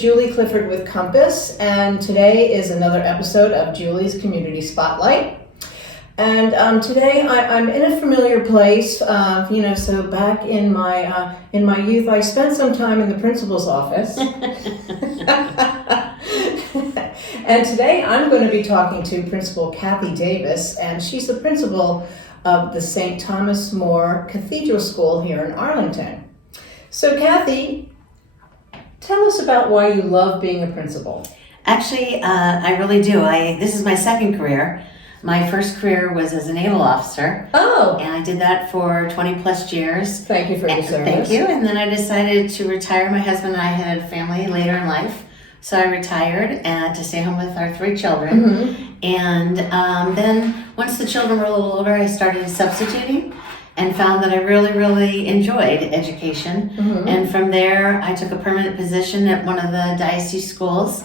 Juli Clifford with Compass, and today is another episode of Juli's Community Spotlight. And today I'm in a familiar place, so back in my youth, I spent some time in the principal's office. And today I'm going to be talking to Principal Cathy Davis, and she's the principal of the St. Thomas More Cathedral School here in Arlington. So Cathy, tell us about why you love being a principal. Actually, I really do. This is my second career. My first career was as a naval officer. Oh! And I did that for 20 plus years. Thank you for your service. Thank you. And then I decided to retire. My husband and I had a family later in life. So I retired to stay home with our 3 children. Mm-hmm. And then once the children were a little older, I started substituting and found that I really, really enjoyed education. Mm-hmm. And from there, I took a permanent position at one of the diocese schools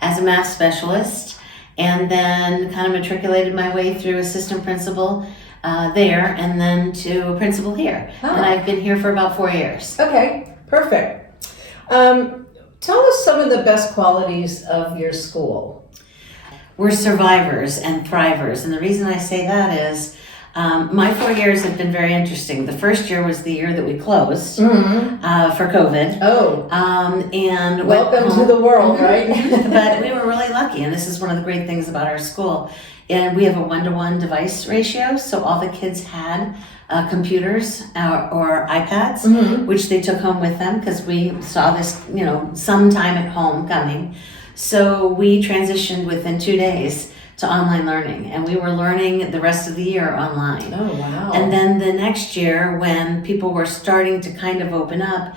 as a math specialist, and then kind of matriculated my way through assistant principal there, and then to a principal here. Oh. And I've been here for about 4 years. Okay, perfect. Tell us some of the best qualities of your school. We're survivors and thrivers, and the reason I say that is my 4 years have been very interesting. The first year was the year that we closed for COVID. Oh, and welcome to the world, right? But we were really lucky, and this is one of the great things about our school. And we have a 1-to-1 device ratio, so all the kids had computers or iPads, which they took home with them because we saw this, some time at home coming. So we transitioned within 2 days to online learning, and we were learning the rest of the year online. Oh, wow. And then the next year, when people were starting to kind of open up,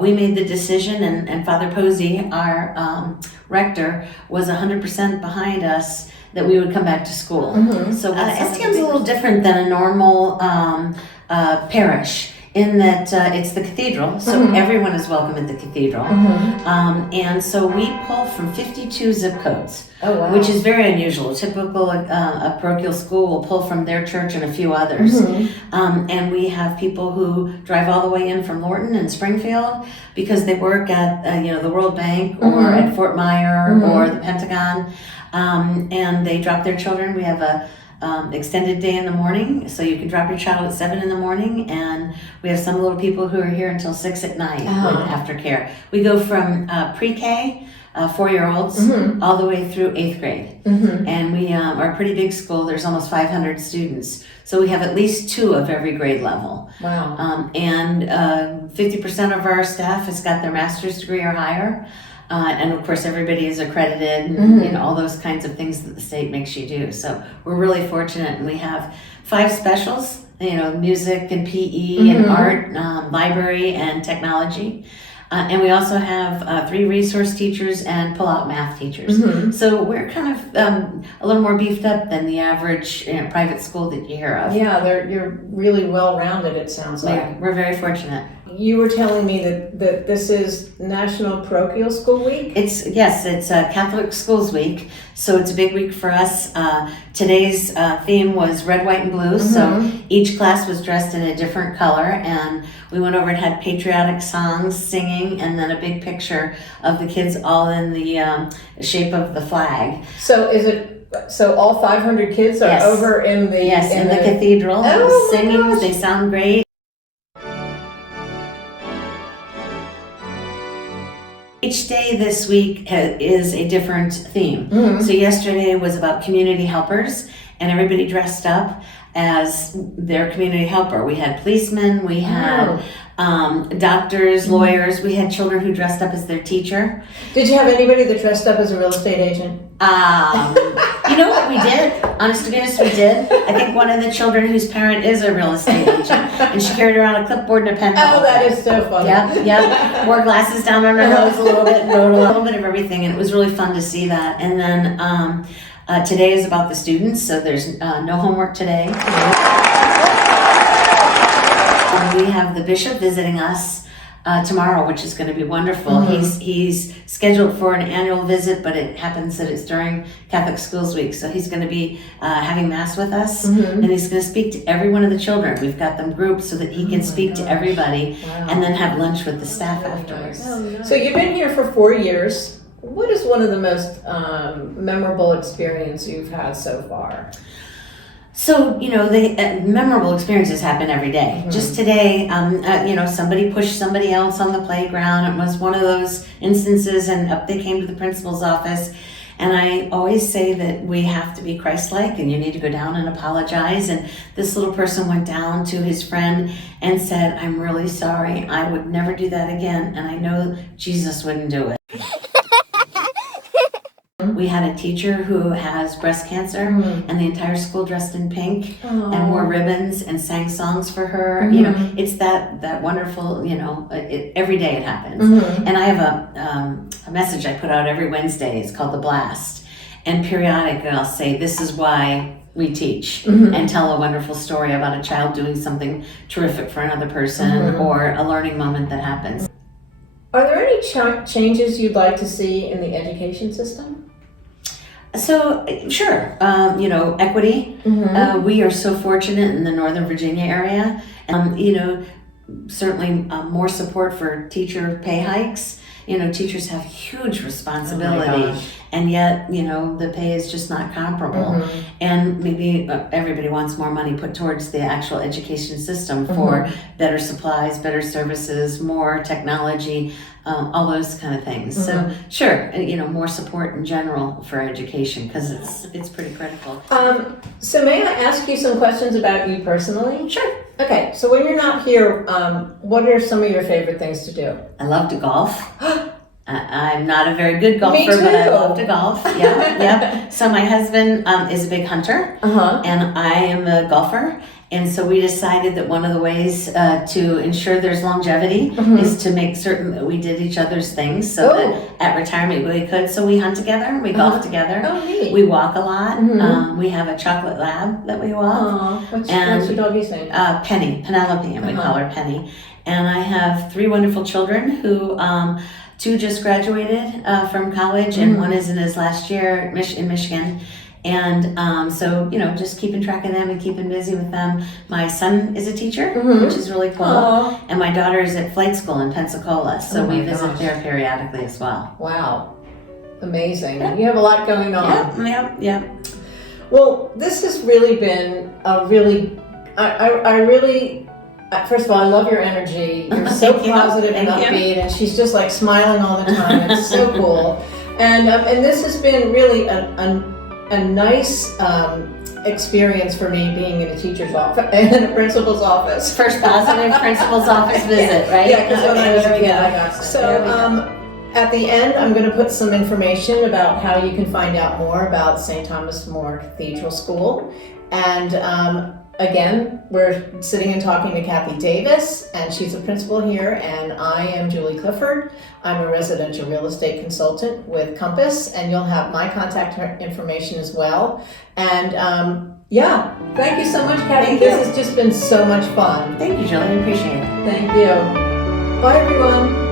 we made the decision, and Father Posey, our rector, was 100% behind us that we would come back to school. Mm-hmm. So STM's a little different than a normal parish, in that it's the cathedral, so everyone is welcome at the cathedral. And so we pull from 52 zip codes, which is very unusual. Typical, a parochial school will pull from their church and a few others. And we have people who drive all the way in from Lorton and Springfield because they work at the World Bank or at Fort Myer or the Pentagon, and they drop their children. We have a extended day in the morning, so you can drop your child at 7 in the morning, and we have some little people who are here until 6 at night with aftercare. We go from pre-K, 4-year-olds, all the way through 8th grade. And we are a pretty big school. There's almost 500 students, so we have at least 2 of every grade level. Wow. And 50% of our staff has got their master's degree or higher. And of course, everybody is accredited, and all those kinds of things that the state makes you do. So we're really fortunate, and we have 5 specials, music and PE and art, library and technology. And we also have 3 resource teachers and pull-out math teachers. So we're kind of a little more beefed up than the average private school that you hear of. Yeah, you're really well-rounded, it sounds like. Yeah, we're very fortunate. You were telling me that this is National Parochial School Week? It's Catholic Schools Week, so it's a big week for us. Today's theme was red, white, and blue, so each class was dressed in a different color, and we went over and had patriotic songs, singing, and then a big picture of the kids all in the shape of the flag. So all 500 kids are over in the... in the cathedral, singing. They sound great. Each day this week is a different theme. So yesterday was about community helpers, and everybody dressed up as their community helper. We had policemen, we had doctors, lawyers, we had children who dressed up as their teacher. Did you have anybody that dressed up as a real estate agent? You know what we did? Honest to goodness, we did. I think one of the children whose parent is a real estate agent, and she carried around a clipboard and a pen. Oh, that is so funny. Yep. Wore glasses down on her nose a little bit, and wrote a little bit of everything, and it was really fun to see that. And then today is about the students, so there's no homework today. We have the bishop visiting us tomorrow, which is going to be wonderful. He's scheduled for an annual visit, but it happens that it's during Catholic Schools Week. So he's going to be having Mass with us, and he's going to speak to every one of the children. We've got them grouped so that he can speak to everybody, and then have lunch with the staff afterwards. So you've been here for 4 years. What is one of the most memorable experience you've had so far? So, the memorable experiences happen every day. Just today, somebody pushed somebody else on the playground. It was one of those instances, and up they came to the principal's office. And I always say that we have to be Christ-like, and you need to go down and apologize. And this little person went down to his friend and said, "I'm really sorry. I would never do that again. And I know Jesus wouldn't do it." We had a teacher who has breast cancer, and the entire school dressed in pink and wore ribbons and sang songs for her. It's that wonderful. Every day it happens. And I have a message I put out every Wednesday. It's called The Blast, and periodically I'll say, "This is why we teach," and tell a wonderful story about a child doing something terrific for another person, or a learning moment that happens. Are there any changes you'd like to see in the education system? So, sure, equity. We are so fortunate in the Northern Virginia area. Certainly more support for teacher pay hikes. Teachers have huge responsibility, and yet, the pay is just not comparable. And maybe everybody wants more money put towards the actual education system for better supplies, better services, more technology, all those kind of things. So, sure, more support in general for education, because it's pretty critical. So may I ask you some questions about you personally? Sure. Okay, so when you're not here, what are some of your favorite things to do? I love to golf. I'm not a very good golfer, Me too. but I love to golf. Yeah. So my husband is a big hunter, and I am a golfer. And so we decided that one of the ways to ensure there's longevity is to make certain that we did each other's things, so that at retirement we could. So we hunt together, we golf together, neat. we walk a lot. We have a chocolate lab that we walk. What's your doggy's name? Penelope, and we call her Penny. And I have 3 wonderful children who 2 just graduated from college, and one is in his last year in Michigan. And so, just keeping track of them and keeping busy with them. My son is a teacher, which is really cool. And my daughter is at flight school in Pensacola, so we visit there periodically as well. Wow. Amazing. Yeah. You have a lot going on. Yeah. Well, this has really been a really, I really, first of all, I love your energy. You're so positive and upbeat, and she's just like smiling all the time. It's so cool. And this has been really a nice experience for me, being in a teacher's office, in a principal's office. First positive principal's office visit, right? Yeah, because when I was a kid, I got sick. So at the end, I'm going to put some information about how you can find out more about St. Thomas More Cathedral School. And again, we're sitting and talking to Cathy Davis, and she's a principal here, and I am Juli Clifford. I'm a residential real estate consultant with Compass, and you'll have my contact information as well. And thank you so much, Cathy. This has just been so much fun. Thank you, Julie. I appreciate it. Thank you. Bye, everyone.